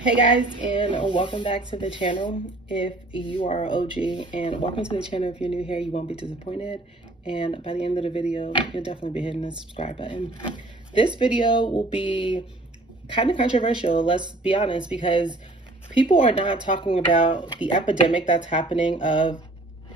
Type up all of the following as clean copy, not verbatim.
Hey guys, and welcome back to the channel if you are an OG, and welcome to the channel if you're new here. You won't be disappointed, and by the end of the video you'll definitely be hitting the subscribe button. This video will be kind of controversial, let's be honest, because people are not talking about the epidemic that's happening of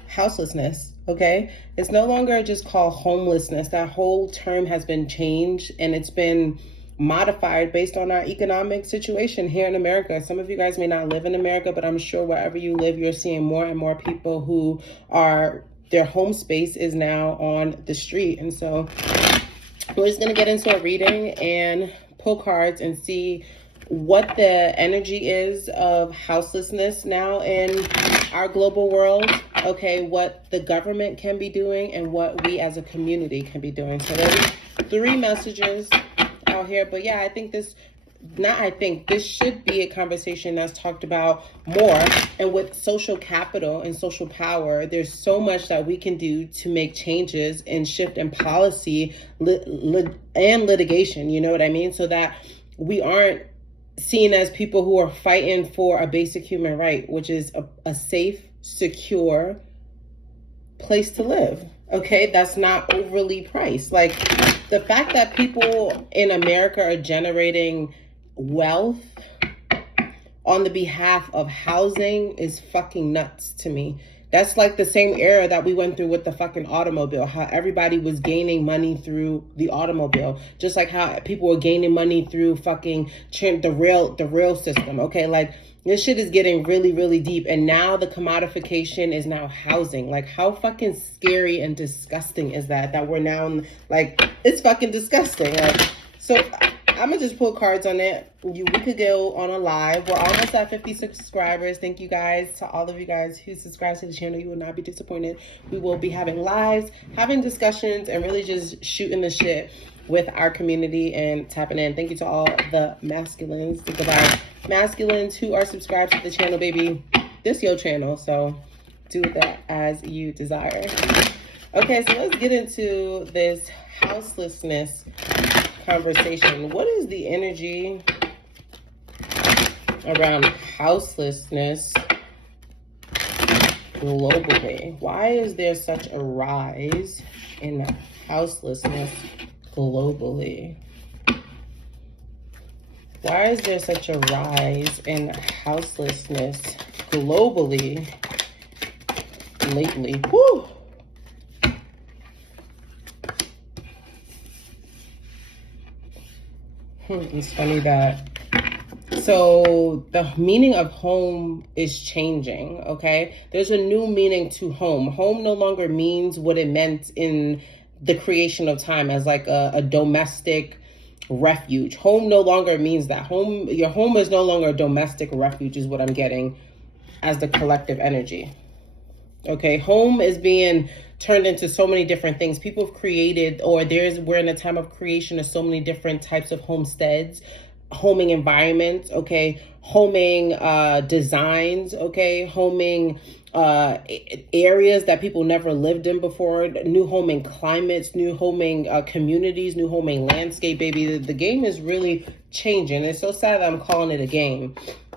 houselessness. Okay, it's no longer just called homelessness. That whole term has been changed, and it's been modified based on our economic situation here in America. Some of you guys may not live in America, but I'm sure wherever you live, you're seeing more and more people who are, their home space is now on the street. And so we're just gonna get into a reading and pull cards and see what the energy is of houselessness now in our global world. Okay, what the government can be doing and what we as a community can be doing. So there's 3 messages out here, but yeah, this should be a conversation that's talked about more. And with social capital and social power, there's so much that we can do to make changes and shift in policy and litigation, you know what I mean, so that we aren't seen as people who are fighting for a basic human right, which is a safe, secure place to live. Okay, that's not overly priced. Like, the fact that people in America are generating wealth on the behalf of housing is fucking nuts to me. That's like the same era that we went through with the fucking automobile, how everybody was gaining money through the automobile, just like how people were gaining money through fucking the rail system. Okay, like, this shit is getting really, really deep. And now the commodification is now housing. Like, how fucking scary and disgusting is that we're now, like, it's fucking disgusting. Like, so I'm gonna just pull cards on it. We could go on a live. We're almost at 50 subscribers. Thank you guys to all of you guys who subscribe to the channel. You will not be disappointed. We will be having lives, having discussions, and really just shooting the shit with our community and tapping in. Thank you to all the masculines. Think about masculines who are subscribed to the channel, baby. This your channel, so do that as you desire. Okay, so let's get into this houselessness conversation. What is the energy around houselessness globally? Why is there such a rise in houselessness globally? Why is there such a rise in houselessness globally lately? Woo! It's funny that, so the meaning of home is changing, okay? There's a new meaning to home. Home no longer means what it meant in the creation of time as like a domestic refuge. Home no longer means that. Your home is no longer a domestic refuge is what I'm getting as the collective energy. Okay, home is being turned into so many different things. People have created, we're in a time of creation of so many different types of homesteads, homing environments, okay, homing designs, okay, homing areas that people never lived in before, new homing climates, new homing communities, new homing landscape, baby. The game is really changing. It's so sad that I'm calling it a game.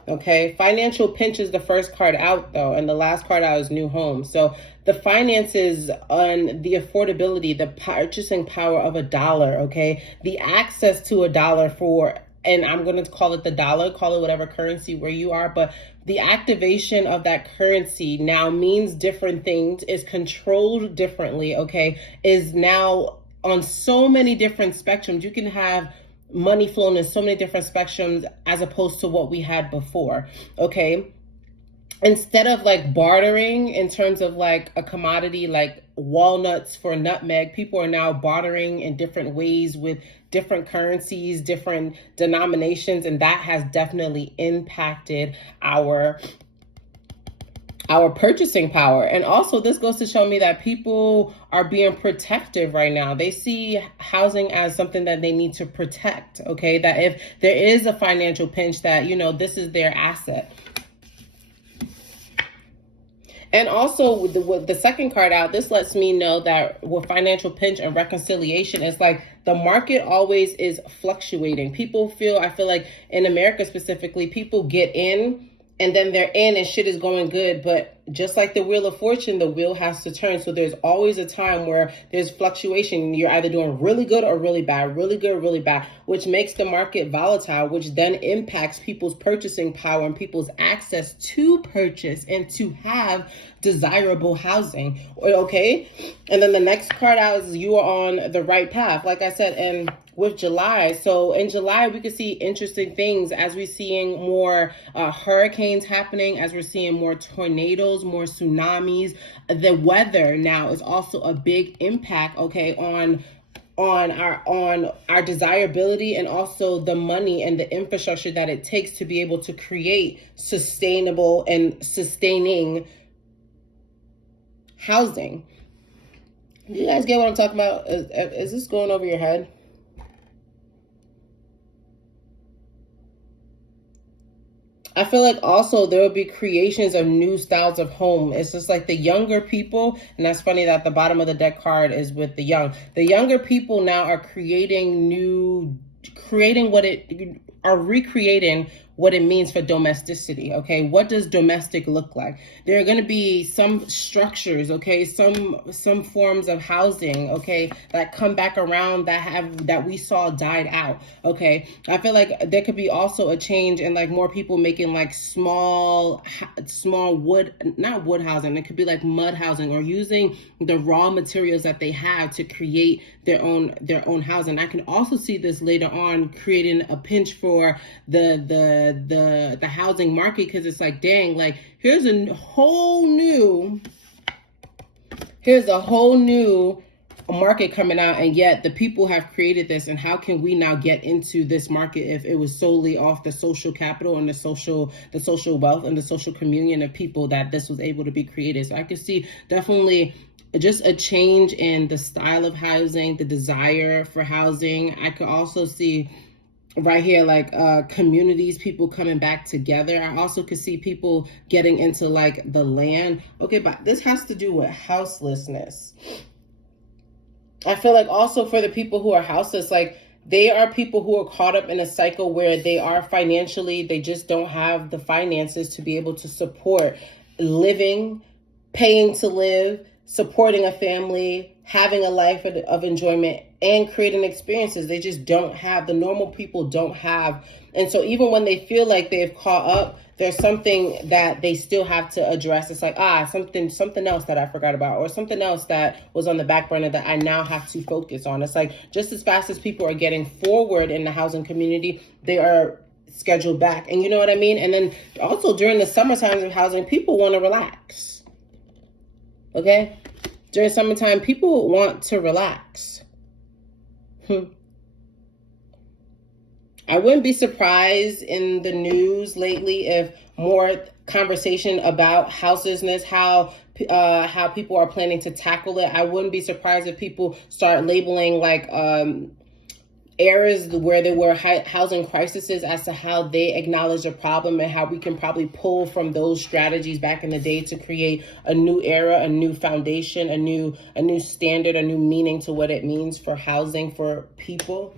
Okay, financial pinch is the first card out though, and the last card out is new home. So the finances and the affordability, the purchasing power of $1, okay, the access to $1 for, and I'm going to call it the dollar, call it whatever currency where you are, but the activation of that currency now means different things, is controlled differently, okay, is now on so many different spectrums. You can have money flowing in so many different spectrums as opposed to what we had before, okay? Instead of like bartering in terms of like a commodity like walnuts for nutmeg, people are now bartering in different ways with different currencies, different denominations, and that has definitely impacted our purchasing power. And also this goes to show me that people are being protective right now. They see housing as something that they need to protect, okay? That if there is a financial pinch, that, you know, this is their asset. And also with the second card out, this lets me know that with financial pinch and reconciliation, it's like the market always is fluctuating. I feel like in America specifically, people get in and then they're in and shit is going good. But just like the Wheel of Fortune, the wheel has to turn. So there's always a time where there's fluctuation. You're either doing really good or really bad, really good or really bad, which makes the market volatile, which then impacts people's purchasing power and people's access to purchase and to have desirable housing. Okay. And then the next card out is you are on the right path. Like I said, and with July. So in July, we could see interesting things as we're seeing more hurricanes happening, as we're seeing more tornadoes, more tsunamis. The weather now is also a big impact, okay, on our desirability and also the money and the infrastructure that it takes to be able to create sustainable and sustaining housing. Do you guys get what I'm talking about? Is this going over your head? I feel like also there will be creations of new styles of home. It's just like the younger people, and that's funny that the bottom of the deck card is with the young. The younger people now are recreating what it means for domesticity, okay? What does domestic look like? There are going to be some structures, okay? Some forms of housing, okay, that come back around that we saw died out, okay? I feel like there could be also a change in like more people making like small wood, not wood housing. It could be like mud housing or using the raw materials that they have to create their own housing. I can also see this later on creating a pinch for the housing market, because it's like, dang, like here's a whole new market coming out, and yet the people have created this, and how can we now get into this market if it was solely off the social capital and the social wealth and the social communion of people that this was able to be created. So I could see definitely just a change in the style of housing, the desire for housing. I could also see right here, like communities, people coming back together. I also could see people getting into like the land. Okay, but this has to do with houselessness. I feel like also for the people who are houseless, like they are people who are caught up in a cycle where they are financially, they just don't have the finances to be able to support living, paying to live, supporting a family, having a life of enjoyment, and creating experiences. They just don't have, the normal people don't have. And so even when they feel like they've caught up, there's something that they still have to address. It's like, something else that I forgot about, or something else that was on the back burner that I now have to focus on. It's like just as fast as people are getting forward in the housing community, they are scheduled back. And you know what I mean? And then also during the summer times of housing, people want to relax. Okay? During summertime, people want to relax. I wouldn't be surprised in the news lately if more conversation about houselessness, how people are planning to tackle it. I wouldn't be surprised if people start labeling like areas where there were housing crises as to how they acknowledge the problem, and how we can probably pull from those strategies back in the day to create a new era, a new foundation, a new standard, a new meaning to what it means for housing for people.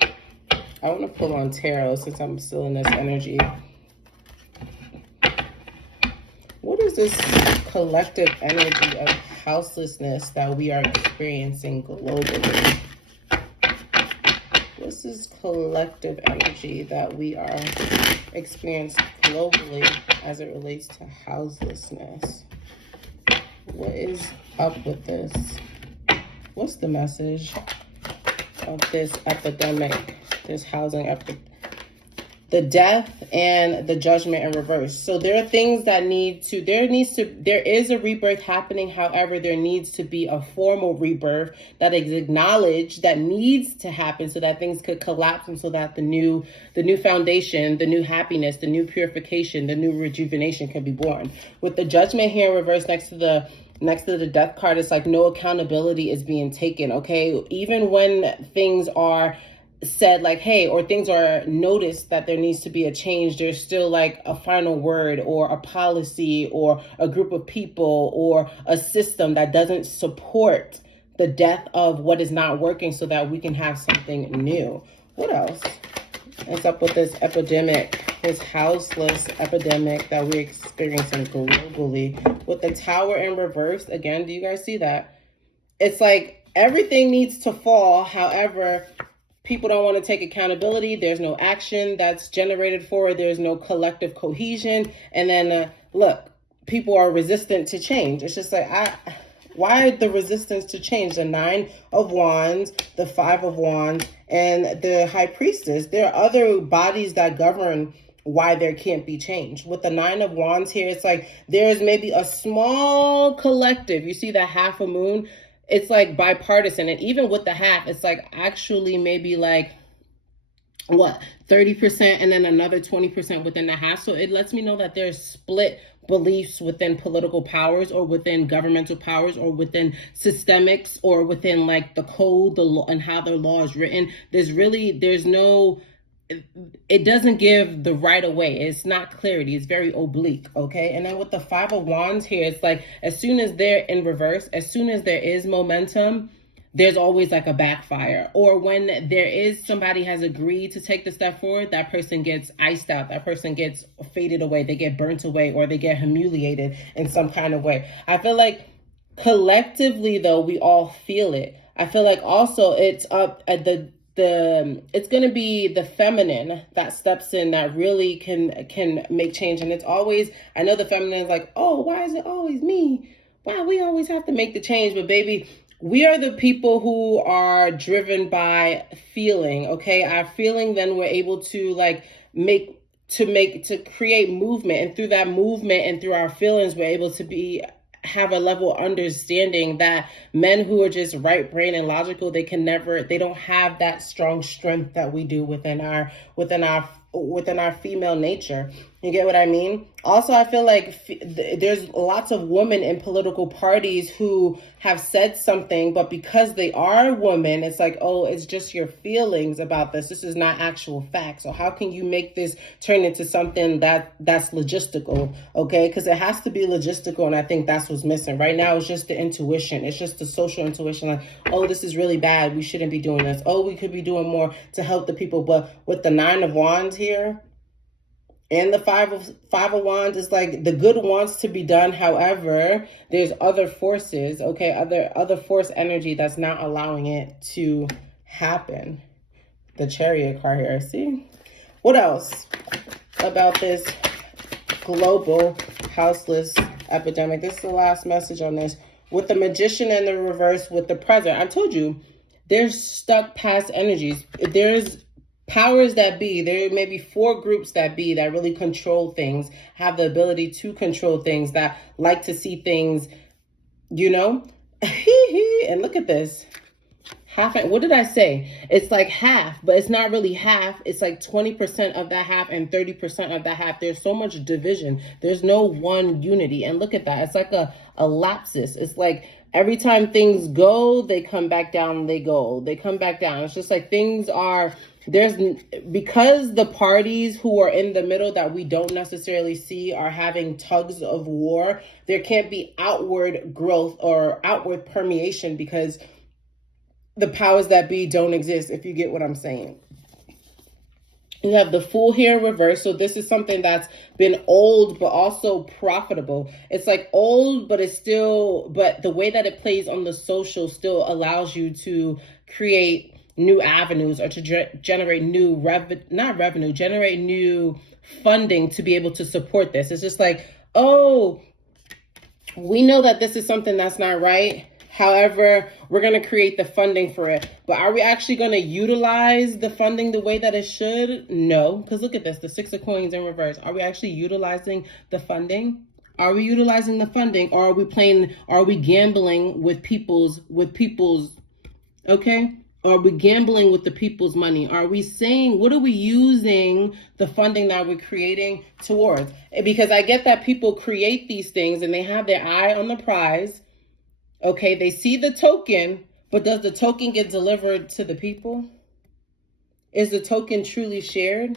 I want to pull on tarot since I'm still in this energy. What is this collective energy of houselessness that we are experiencing globally? What's this collective energy that we are experiencing globally as it relates to houselessness? What is up with this? What's the message of this epidemic, this housing epidemic? The death and the judgment in reverse. So there are things that there is a rebirth happening. However, there needs to be a formal rebirth that is acknowledged, that needs to happen so that things could collapse, and so that the new foundation, the new happiness, the new purification, the new rejuvenation can be born. With the judgment here in reverse next to the death card, it's like no accountability is being taken, okay? Even when things are said like, hey, or things are noticed that there needs to be a change, there's still like a final word or a policy or a group of people or a system that doesn't support the death of what is not working so that we can have something new. What else? What's up with this epidemic, this houseless epidemic that we're experiencing globally? With the Tower in reverse, again, do you guys see that? It's like everything needs to fall. However, people don't want to take accountability. There's no action that's generated for it. There's no collective cohesion. And then, look, people are resistant to change. It's just like, why the resistance to change? The Nine of Wands, the Five of Wands, and the High Priestess. There are other bodies that govern why there can't be change. With the Nine of Wands here, it's like there's maybe a small collective. You see the half a moon? It's like bipartisan. And even with the half, it's like actually maybe like, what, 30% and then another 20% within the half. So it lets me know that there's split beliefs within political powers or within governmental powers or within systemics or within like the code, the law, and how the law is written. There's no, it doesn't give the right of way. It's not clarity. It's very oblique. Okay. And then with the Five of Wands here, it's like as soon as they're in reverse, as soon as there is momentum, there's always like a backfire. Or when there is somebody has agreed to take the step forward, that person gets iced out. That person gets faded away. They get burnt away, or they get humiliated in some kind of way. I feel like collectively, though, we all feel it. I feel like also it's up at it's going to be the feminine that steps in that really can make change. And it's always, I know the feminine is like, oh, why is it always me? Why we always have to make the change? But baby, we are the people who are driven by feeling, okay? Our feeling, then we're able to like to create movement. And through that movement and through our feelings, we're able to have a level of understanding that men who are just right brain and logical, they don't have that strong strength that we do within our female nature. You get what I mean? Also, I feel like there's lots of women in political parties who have said something, but because they are women, it's like, oh, it's just your feelings about this. This is not actual facts. So how can you make this turn into something that's logistical? Okay, because it has to be logistical, and I think that's what's missing right now. It's just the intuition. It's just the social intuition. Like, oh, this is really bad. We shouldn't be doing this. Oh, we could be doing more to help the people. But with the Nine of Wands here, and the five of Wands is like the good wants to be done. However, there's other forces, okay, other force energy that's not allowing it to happen. The Chariot card here, see? What else about this global houseless epidemic? This is the last message on this. With the Magician in the reverse, with the present, I told you, there's stuck past energies. There's powers that be. There may be 4 groups that be that really control things, have the ability to control things, that like to see things, you know? And look at this. Half, what did I say? It's like half, but it's not really half. It's like 20% of that half and 30% of that half. There's so much division. There's no one unity. And look at that. It's like a lapsus. It's like every time things go, they come back down, they go. They come back down. It's just like things are... because the parties who are in the middle that we don't necessarily see are having tugs of war, there can't be outward growth or outward permeation because the powers that be don't exist, if you get what I'm saying. You have the Fool here in reverse. So this is something that's been old, but also profitable. It's like old, but it's still, but the way that it plays on the social still allows you to create new avenues or to generate new generate new funding to be able to support this. It's just like, oh, we know that this is something that's not right. However, we're going to create the funding for it. But are we actually going to utilize the funding the way that it should? No, because look at this, the 6 of Coins in reverse. Are we actually utilizing the funding? Are we utilizing the funding, or are we gambling with people's, okay? Are we gambling with the people's money? Are we saying, what are we using the funding that we're creating towards? Because I get that people create these things and they have their eye on the prize. Okay, they see the token, but does the token get delivered to the people? Is the token truly shared?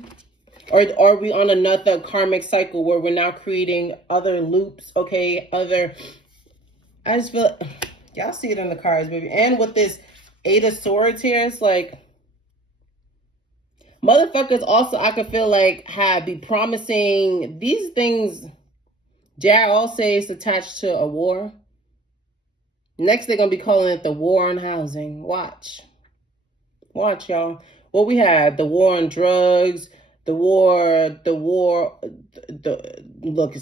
Or are we on another karmic cycle where we're now creating other loops? Okay, I just feel... Y'all see it in the cards, baby. And with this Eight of Swords here, it's like motherfuckers also, I could feel like, be promising these things. Jared also is attached to a war. Next, they're going to be calling it the war on housing. Watch. Watch, y'all. What we had, the war on drugs, look,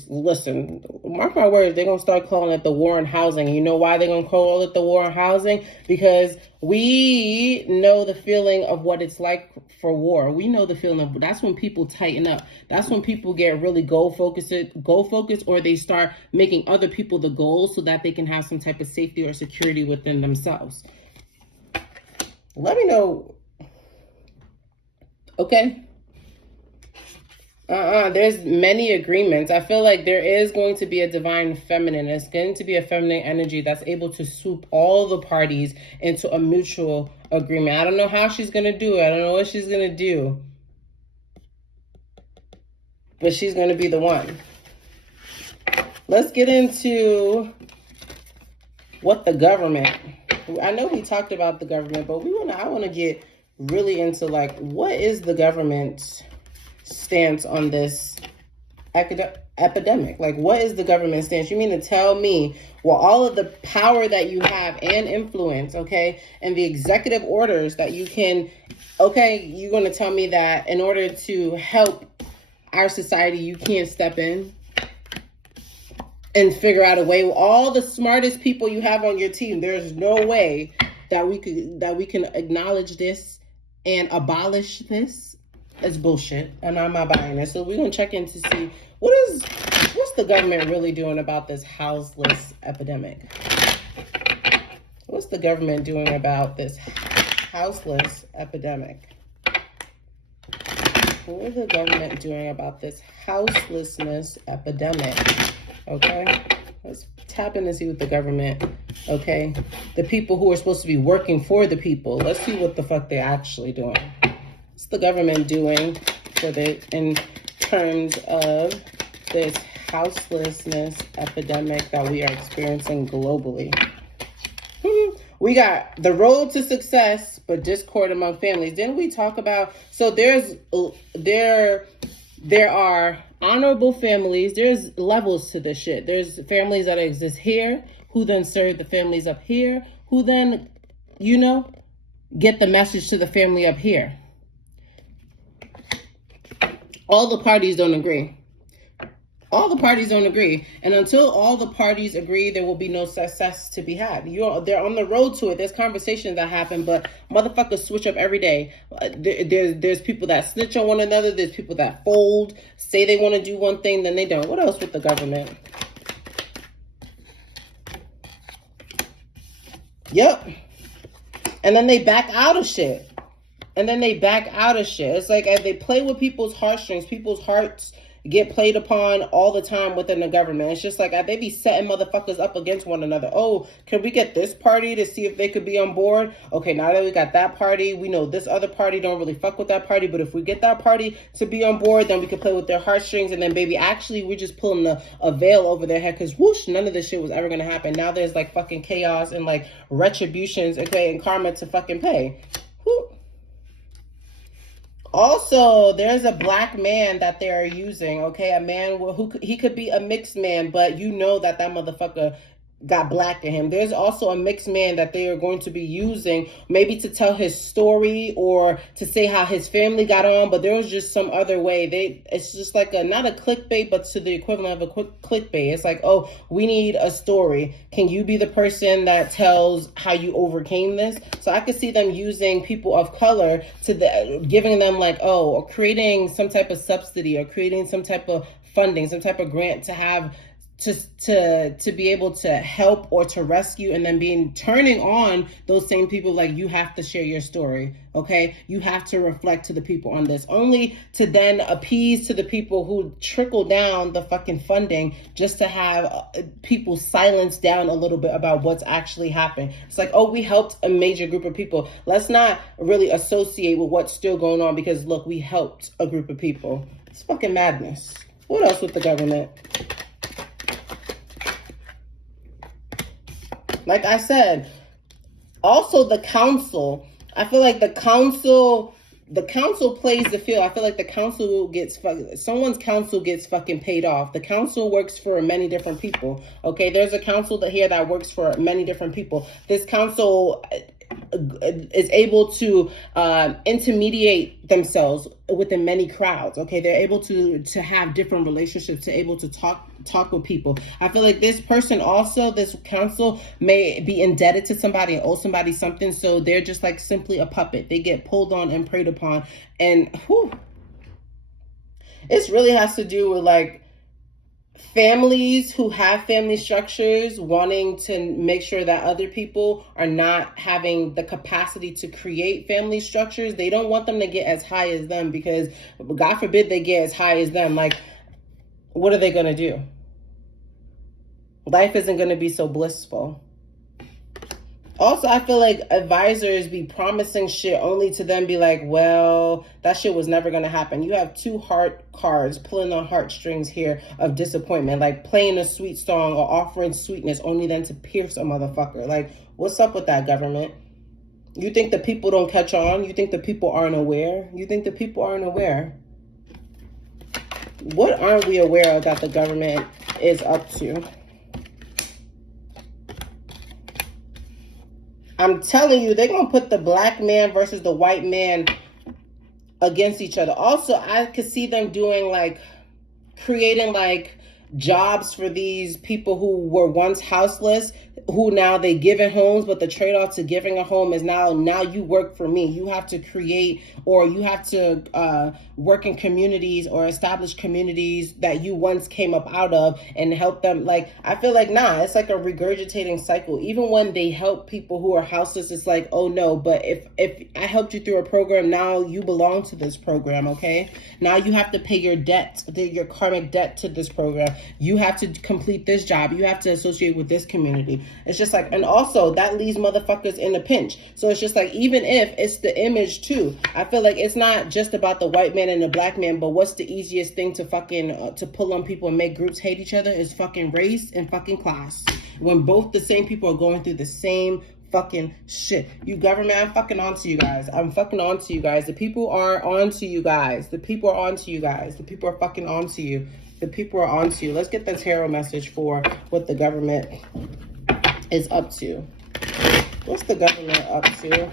listen, mark my words, they're going to start calling it the war on housing. You know why they're going to call it the war on housing? Because we know the feeling of what it's like for war. We know the feeling of, that's when people tighten up. That's when people get really goal focused, or they start making other people the goal so that they can have some type of safety or security within themselves. Let me know. Okay. There's many agreements. I feel like there is going to be a divine feminine. It's going to be a feminine energy that's able to swoop all the parties into a mutual agreement. I don't know how she's going to do it. I don't know what she's going to do. But she's going to be the one. Let's get into what the government. I know we talked about the government, but I want to get really into like, what is the government's stance on this epidemic? Like, what is the government stance? You mean to tell me, well, all of the power that you have and influence, okay, and the executive orders that you can, okay, you're going to tell me that in order to help our society, you can't step in and figure out a way? All the smartest people you have on your team, there's no way that we can acknowledge this and abolish this. It's bullshit, and I'm not buying it. So we're gonna check in to see what's the government really doing about this houseless epidemic. What's the government doing about this houseless epidemic? What is the government doing about this houselessness epidemic? Okay, let's tap in and see what the government, okay, the people who are supposed to be working for the people, let's see what the fuck they're actually doing. What's the government doing in terms of this houselessness epidemic that we are experiencing globally? We got the road to success, but discord among families. Didn't we talk about, so there are honorable families. There's levels to this shit. There's families that exist here who then serve the families up here, who then, get the message to the family up here. All the parties don't agree. All the parties don't agree. And until all the parties agree, there will be no success to be had. They're on the road to it. There's conversations that happen, but motherfuckers switch up every day. There's people that snitch on one another. There's people that fold, say they want to do one thing, then they don't. What else with the government? Yep. And then they back out of shit. It's like as they play with people's heartstrings, people's hearts get played upon all the time within the government. It's just like they be setting motherfuckers up against one another. Oh, can we get this party to see if they could be on board? Okay, now that we got that party, we know this other party don't really fuck with that party, but if we get that party to be on board, then we can play with their heartstrings, and then baby, actually we're just pulling a veil over their head, because whoosh, none of this shit was ever gonna happen. Now there's like fucking chaos and like retributions, okay, and karma to fucking pay. Whew. Also, there's a black man that they are using, okay? A man he could be a mixed man, but you know that motherfucker got black in him. There's also a mixed man that they are going to be using, maybe to tell his story or to say how his family got on, but there was just some other way. It's just like not a clickbait, but to the equivalent of a quick clickbait. It's like, oh, we need a story. Can you be the person that tells how you overcame this? So I could see them using people of color giving them like, oh, or creating some type of subsidy or creating some type of funding, some type of grant to have to be able to help or to rescue, and then turning on those same people like, you have to share your story, okay? You have to reflect to the people on this, only to then appease to the people who trickle down the fucking funding just to have people silence down a little bit about what's actually happened. It's like, oh, we helped a major group of people. Let's not really associate with what's still going on because look, we helped a group of people. It's fucking madness. What else with the government? Like I said, also the council. I feel like the council plays the field. I feel like the council gets someone's council gets fucking paid off. The council works for many different people. Okay, there's a council here that works for many different people. This council is able to intermediate themselves within many crowds. Okay, they're able to have different relationships, to able to talk with people. I feel like this person also, this council, may be indebted to somebody and owe somebody something, so they're just like simply a puppet. They get pulled on and preyed upon, and it really has to do with like families who have family structures wanting to make sure that other people are not having the capacity to create family structures. They don't want them to get as high as them, because God forbid they get as high as them. Like, what are they going to do? Life isn't going to be so blissful. Also, I feel like advisors be promising shit only to then be like, well, that shit was never going to happen. You have two heart cards pulling on heartstrings here of disappointment, like playing a sweet song or offering sweetness only then to pierce a motherfucker. Like, what's up with that, government? You think the people don't catch on? You think the people aren't aware? You think the people aren't aware? What aren't we aware of that the government is up to? I'm telling you, they're going to put the black man versus the white man against each other. Also, I could see them doing like, creating like jobs for these people who were once houseless, who now they given homes, but the trade-off to giving a home is now you work for me. You have to create, or you have to work in communities or establish communities that you once came up out of and help them. Like, I feel like, it's like a regurgitating cycle. Even when they help people who are houseless, it's like, oh no, but if I helped you through a program, now you belong to this program, okay? Now you have to pay your debt, your karmic debt to this program. You have to complete this job. You have to associate with this community. It's just like, and also that leaves motherfuckers in a pinch. So it's just like, even if it's the image too, I feel like it's not just about the white man and the black man, but what's the easiest thing to fucking, to pull on people and make groups hate each other is fucking race and fucking class. When both the same people are going through the same fucking shit. You government, I'm fucking on to you guys. I'm fucking on to you guys. The people are on to you guys. The people are on to you guys. The people are fucking on to you. The people are on to you. Let's get the tarot message for what the government is up to. What's the government up to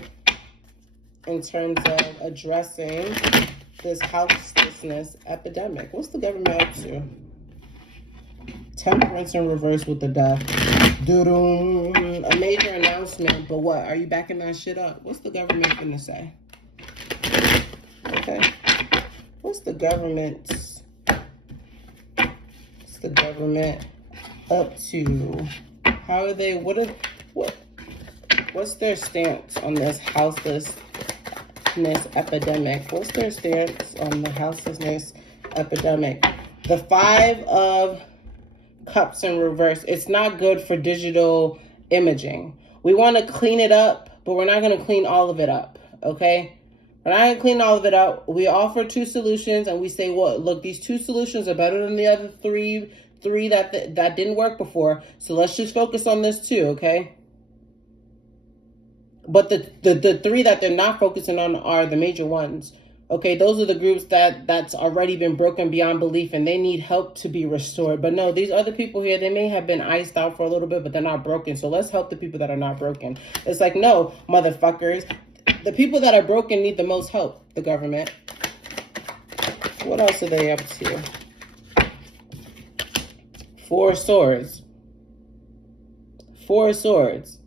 in terms of addressing this houselessness epidemic? What's the government up to? Temperance in reverse with the death. A major announcement, but what? Are you backing that shit up? What's the government gonna say? Okay. What's the government up to? How are they, what's their stance on this houselessness epidemic? What's their stance on the houselessness epidemic? The 5 of Cups in reverse. It's not good for digital imaging. We want to clean it up, but we're not going to clean all of it up, okay? We're not going to clean all of it up. We offer 2 solutions, and we say, well, look, these 2 solutions are better than the other three that didn't work before. So let's just focus on this 2, okay? But the 3 that they're not focusing on are the major ones. Okay, those are the groups that's already been broken beyond belief, and they need help to be restored. But no, these other people here, they may have been iced out for a little bit, but they're not broken. So let's help the people that are not broken. It's like, no, motherfuckers. The people that are broken need the most help, the government. What else are they up to? 4 swords. 4 swords.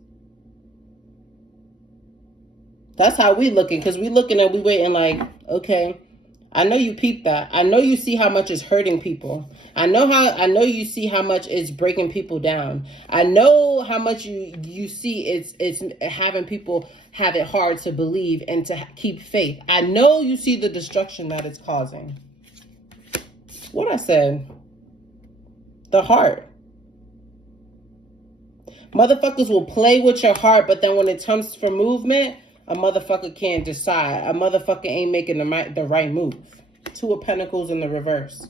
That's how we looking, because we looking and we waiting like, okay, I know you peep that. I know you see how much it's hurting people. I know you see how much it's breaking people down. I know how much you see it's having people have it hard to believe and to keep faith. I know you see the destruction that it's causing. What I said, the heart. Motherfuckers will play with your heart, but then when it comes for movement, a motherfucker can't decide. A motherfucker ain't making the right move. 2 of Pentacles in the reverse.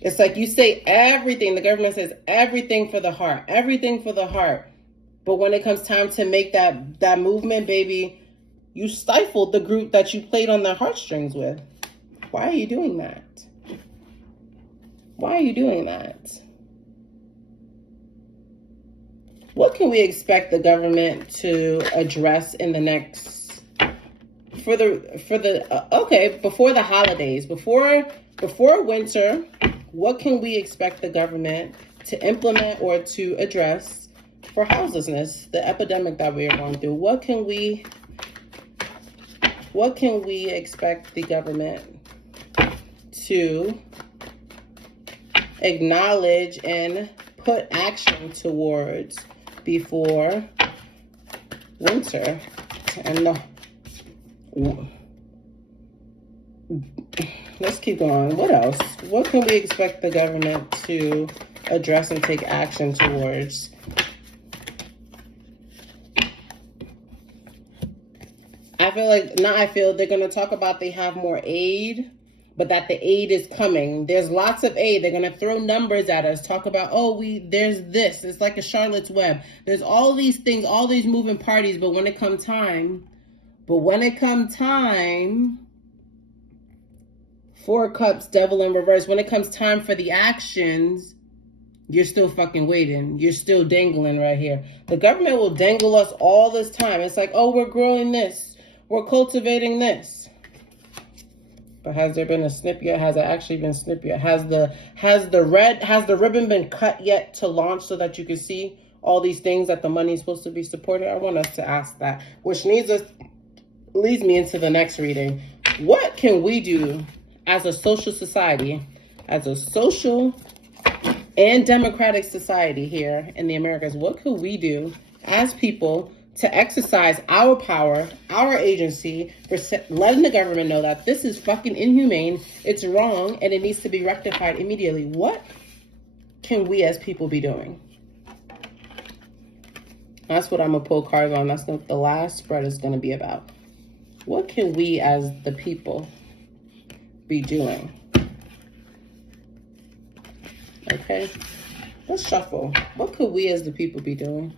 It's like you say everything, the government says everything for the heart, everything for the heart. But when it comes time to make that movement, baby, you stifled the group that you played on the heartstrings with. Why are you doing that? Why are you doing that? What can we expect the government to address in the next before the holidays, before winter? What can we expect the government to implement or to address for houselessness, the epidemic that we are going through? What can we expect the government to acknowledge and put action towards before winter? And let's keep going. What else? What can we expect the government to address and take action towards? I feel they're going to talk about they have more aid, but that the aid is coming. There's lots of aid. They're going to throw numbers at us, talk about, there's this. It's like a Charlotte's Web. There's all these things, all these moving parties, but when it comes time, Four Cups, Devil in reverse. When it comes time for the actions, you're still fucking waiting. You're still dangling right here. The government will dangle us all this time. It's like, we're growing this. We're cultivating this. But has there been a snip yet? Has it actually been snipped yet? Has the ribbon been cut yet to launch so that you can see all these things that the money is supposed to be supporting? I want us to ask that, which leads me into the next reading. What can we do as a social society, as a social and democratic society here in the Americas? What could we do as people to exercise our power, our agency, for letting the government know that this is fucking inhumane, it's wrong, and it needs to be rectified immediately? What can we as people be doing? That's what I'm going to pull cards on. That's what the last spread is going to be about. What can we as the people be doing? Okay, let's shuffle. What could we as the people be doing?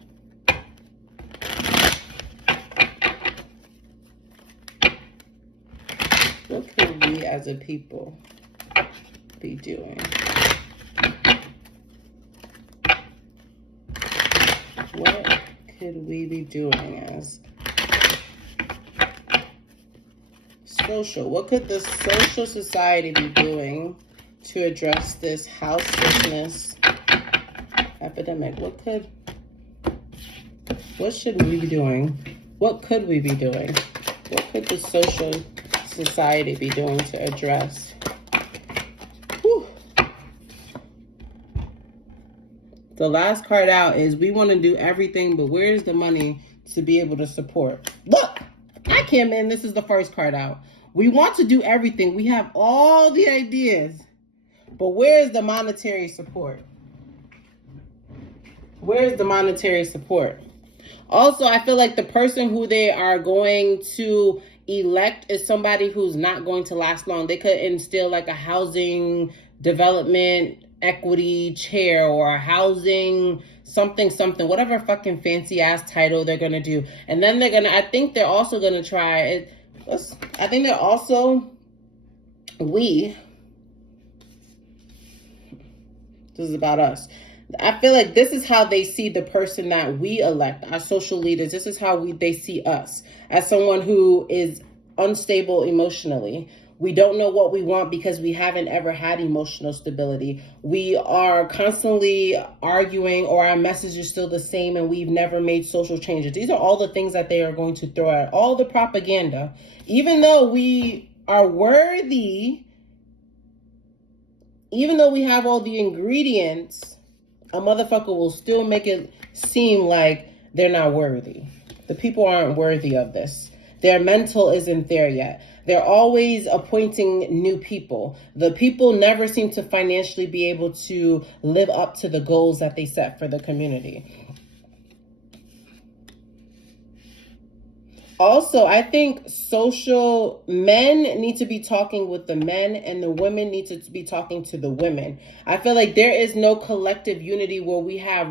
What could we as a people be doing? What could we be doing as social? What could the social society be doing to address this houselessness epidemic? What should we be doing? What could we be doing? What could the social society be doing to address? Whew. The last card out is we want to do everything, but where's the money to be able to support? Look, I came in, this is the first card out. We want to do everything. We have all the ideas, but where's the monetary support? Where's the monetary support? Also, I feel like the person who they are going to elect is somebody who's not going to last long. They could instill like a housing development equity chair or a housing something, whatever fucking fancy ass title they're going to do. And then I think they're also going to try it. I think they're also, this is about us. I feel like this is how they see the person that we elect, our social leaders. This is how they see us, as someone who is unstable emotionally. We don't know what we want because we haven't ever had emotional stability. We are constantly arguing, or our message is still the same, and we've never made social changes. These are all the things that they are going to throw at, all the propaganda. Even though we are worthy, even though we have all the ingredients, a motherfucker will still make it seem like they're not worthy. The people aren't worthy of this. Their mental isn't there yet. They're always appointing new people. The people never seem to financially be able to live up to the goals that they set for the community. Also, I think social men need to be talking with the men and the women need to be talking to the women. I feel like there is no collective unity where we have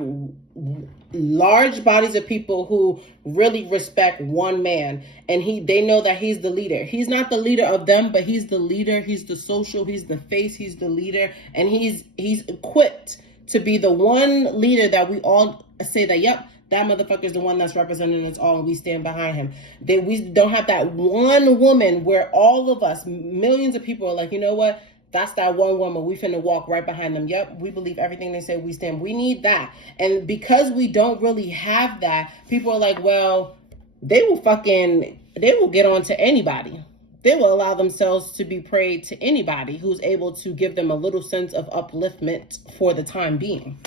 large bodies of people who really respect one man and they know that he's the leader. He's not the leader of them, but he's the leader. He's the social, he's the face, he's the leader, and he's equipped to be the one leader that we all say that, yep, that motherfucker's the one that's representing us all and we stand behind him. We don't have that one woman where all of us, millions of people are like, you know what? That's that one woman. We finna walk right behind them. Yep, we believe everything they say, we stand. We need that. And because we don't really have that, people are like, well, they will get on to anybody. They will allow themselves to be preyed to anybody who's able to give them a little sense of upliftment for the time being.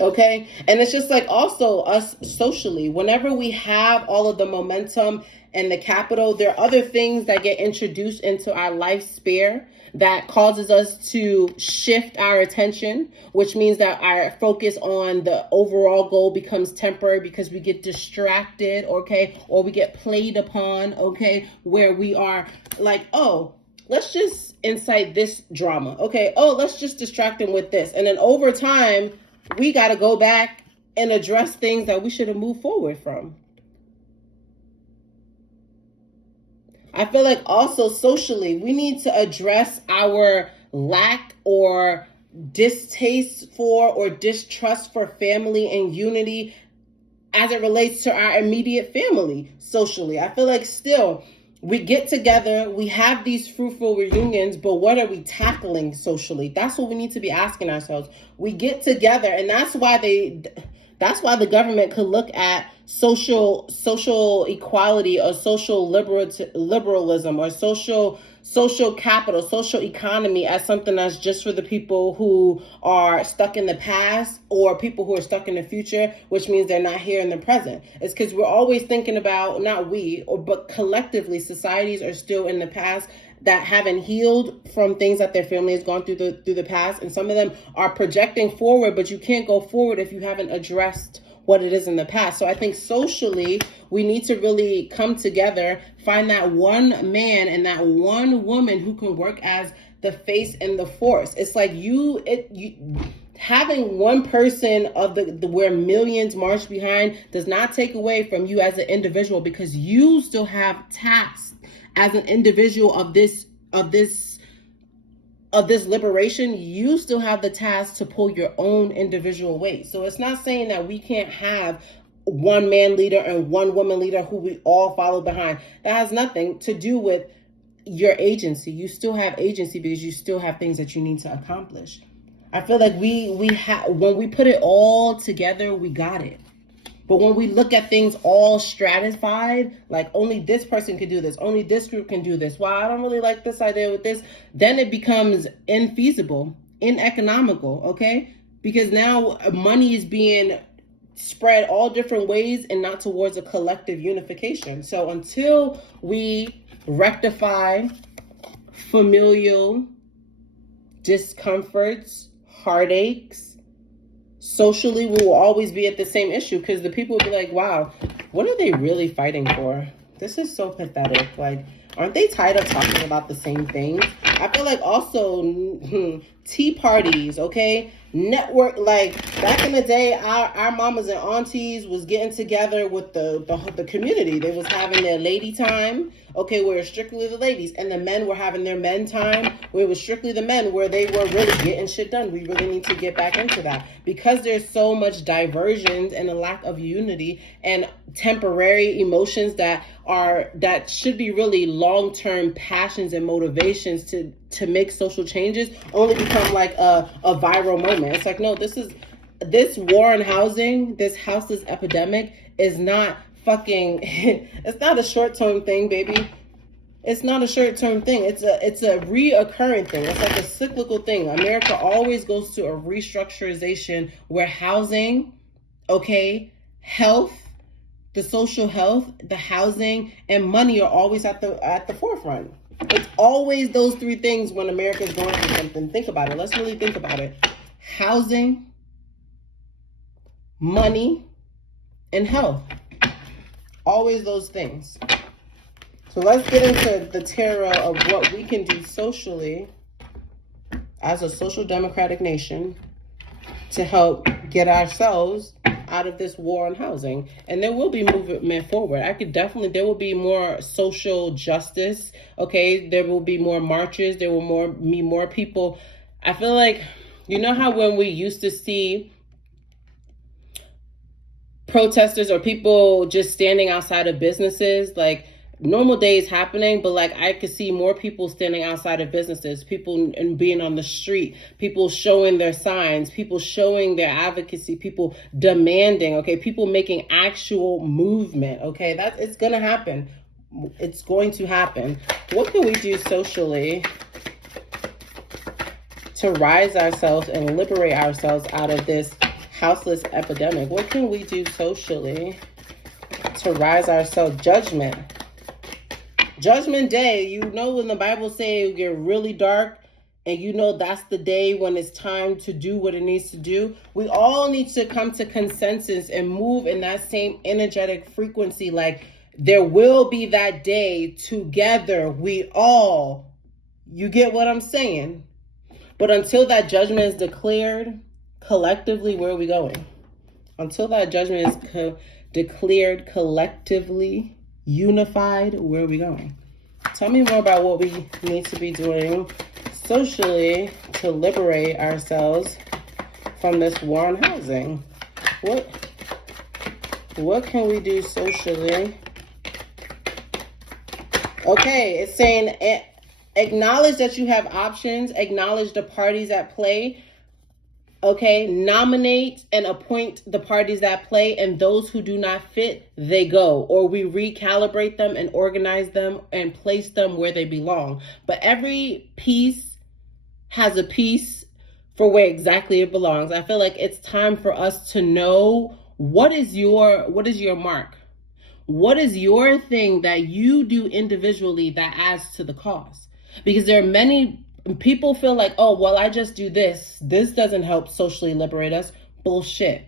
Okay. And it's just like also us socially, whenever we have all of the momentum and the capital, there are other things that get introduced into our life sphere that causes us to shift our attention, which means that our focus on the overall goal becomes temporary because we get distracted, okay, or we get played upon, okay, where we are like, oh, let's just incite this drama, okay, oh, let's just distract them with this. And then over time, we got to go back and address things that we should have moved forward from. I feel like also socially, we need to address our lack or distaste for or distrust for family and unity as it relates to our immediate family socially. I feel like still we get together, we have these fruitful reunions, but what are we tackling socially? That's what we need to be asking ourselves. We get together, and that's why the government could look at social equality or social liberalism or social capital, social economy as something that's just for the people who are stuck in the past or people who are stuck in the future, which means they're not here in the present. It's because we're always thinking about, not we, but collectively, societies are still in the past that haven't healed from things that their family has gone through the past. And some of them are projecting forward, but you can't go forward if you haven't addressed what it is in the past. So I think socially, we need to really come together, find that one man and that one woman who can work as the face and the force. It's like having one person of the where millions march behind does not take away from you as an individual, because you still have tasks as an individual of this liberation. You still have the task to pull your own individual weight. So it's not saying that we can't have one man leader and one woman leader who we all follow behind. That has nothing to do with your agency. You still have agency because you still have things that you need to accomplish. I feel like when we put it all together, we got it. But when we look at things all stratified, like only this person can do this, only this group can do this, well, I don't really like this idea with this, then it becomes infeasible, ineconomical, okay? Because now money is being spread all different ways and not towards a collective unification. So until we rectify familial discomforts, heartaches, socially, we will always be at the same issue, because the people will be like, wow, what are they really fighting for? This is so pathetic. Like, aren't they tired of talking about the same things? I feel like also tea parties, okay? Network, like back in the day, our mamas and aunties was getting together with the community. They was having their lady time, okay, where it's strictly the ladies, and the men were having their men time, where it was strictly the men, where they were really getting shit done. We really need to get back into that, because there's so much diversion and a lack of unity and temporary emotions that should be really long-term passions and motivations to make social changes only become like a viral moment. It's like, no, this war on housing, this houseless epidemic is not fucking, it's not a short-term thing, baby. It's not a short-term thing. It's a reoccurring thing. It's like a cyclical thing. America always goes to a restructurization where housing, okay, health, the social health, the housing, and money are always at the forefront. It's always those three things when America is going through something. Think about it. Let's really think about it. Housing, money, and health. Always those things. So let's get into the tarot of what we can do socially as a social democratic nation to help get ourselves out of this war on housing. And there will be movement forward. There will be more social justice. Okay, there will be more marches. There will be more people. I feel like, you know how when we used to see protesters or people just standing outside of businesses, like normal days happening, but like I could see more people standing outside of businesses, people and being on the street, people showing their signs, people showing their advocacy, people demanding, okay, people making actual movement, okay, it's gonna happen. It's going to happen. What can we do socially to rise ourselves and liberate ourselves out of this houseless epidemic? What can we do socially to rise ourselves? Judgment day, you know, when the Bible says it get really dark and you know that's the day when it's time to do what it needs to do, we all need to come to consensus and move in that same energetic frequency. Like there will be that day together, you get what I'm saying? But until that judgment is declared collectively, where are we going? Until that judgment is declared collectively, unified, where are we going? Tell me more about what we need to be doing socially to liberate ourselves from this war on housing. What can we do socially? Okay, it's saying acknowledge that you have options, acknowledge the parties at play. Okay, nominate and appoint the parties that play, and those who do not fit, they go. Or we recalibrate them and organize them and place them where they belong. But every piece has a piece for where exactly it belongs. I feel like it's time for us to know what is your mark? What is your thing that you do individually that adds to the cause? Because there are many people feel like, oh, well, I just do this. This doesn't help socially liberate us. Bullshit.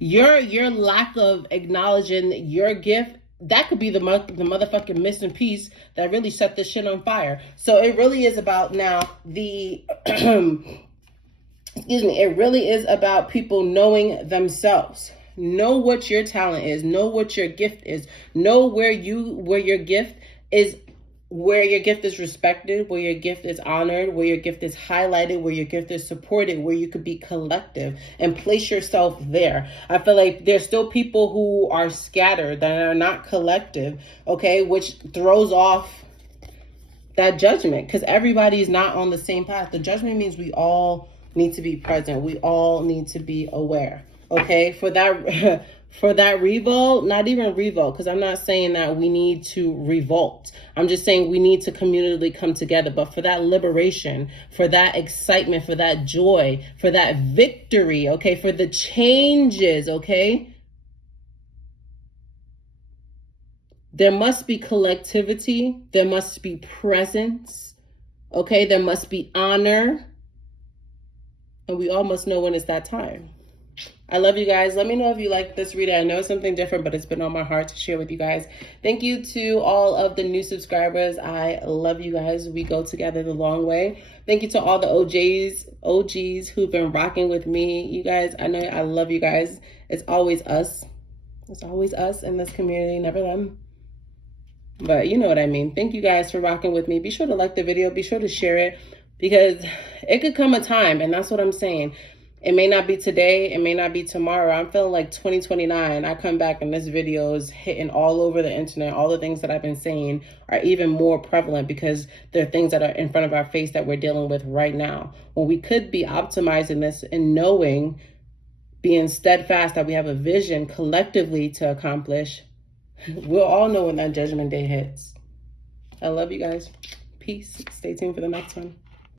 Your lack of acknowledging your gift, that could be the motherfucking missing piece that really set this shit on fire. So it really is about now it really is about people knowing themselves. Know what your talent is. Know what your gift is. Know where your gift is. Where your gift is respected, where your gift is honored, where your gift is highlighted, where your gift is supported, where you could be collective and place yourself there. I feel like there's still people who are scattered, that are not collective, okay, which throws off that judgment because everybody's not on the same path. The judgment means we all need to be present. We all need to be aware, okay? For that revolt, not even revolt, because I'm not saying that we need to revolt. I'm just saying we need to communally come together. But for that liberation, for that excitement, for that joy, for that victory, okay, for the changes, okay, there must be collectivity. There must be presence, okay, there must be honor. And we all must know when it's that time. I love you guys. Let me know if you like this reading. I know it's something different, but it's been on my heart to share with you guys. Thank you to all of the new subscribers. I love you guys. We go together the long way. Thank you to all the OGs who've been rocking with me. You guys, I know I love you guys. It's always us. It's always us in this community, never them. But you know what I mean. Thank you guys for rocking with me. Be sure to like the video. Be sure to share it because it could come a time, and that's what I'm saying. It may not be today. It may not be tomorrow. I'm feeling like 2029. I come back and this video is hitting all over the internet. All the things that I've been saying are even more prevalent because they're things that are in front of our face that we're dealing with right now. When we could be optimizing this and knowing, being steadfast that we have a vision collectively to accomplish, we'll all know when that judgment day hits. I love you guys. Peace. Stay tuned for the next one.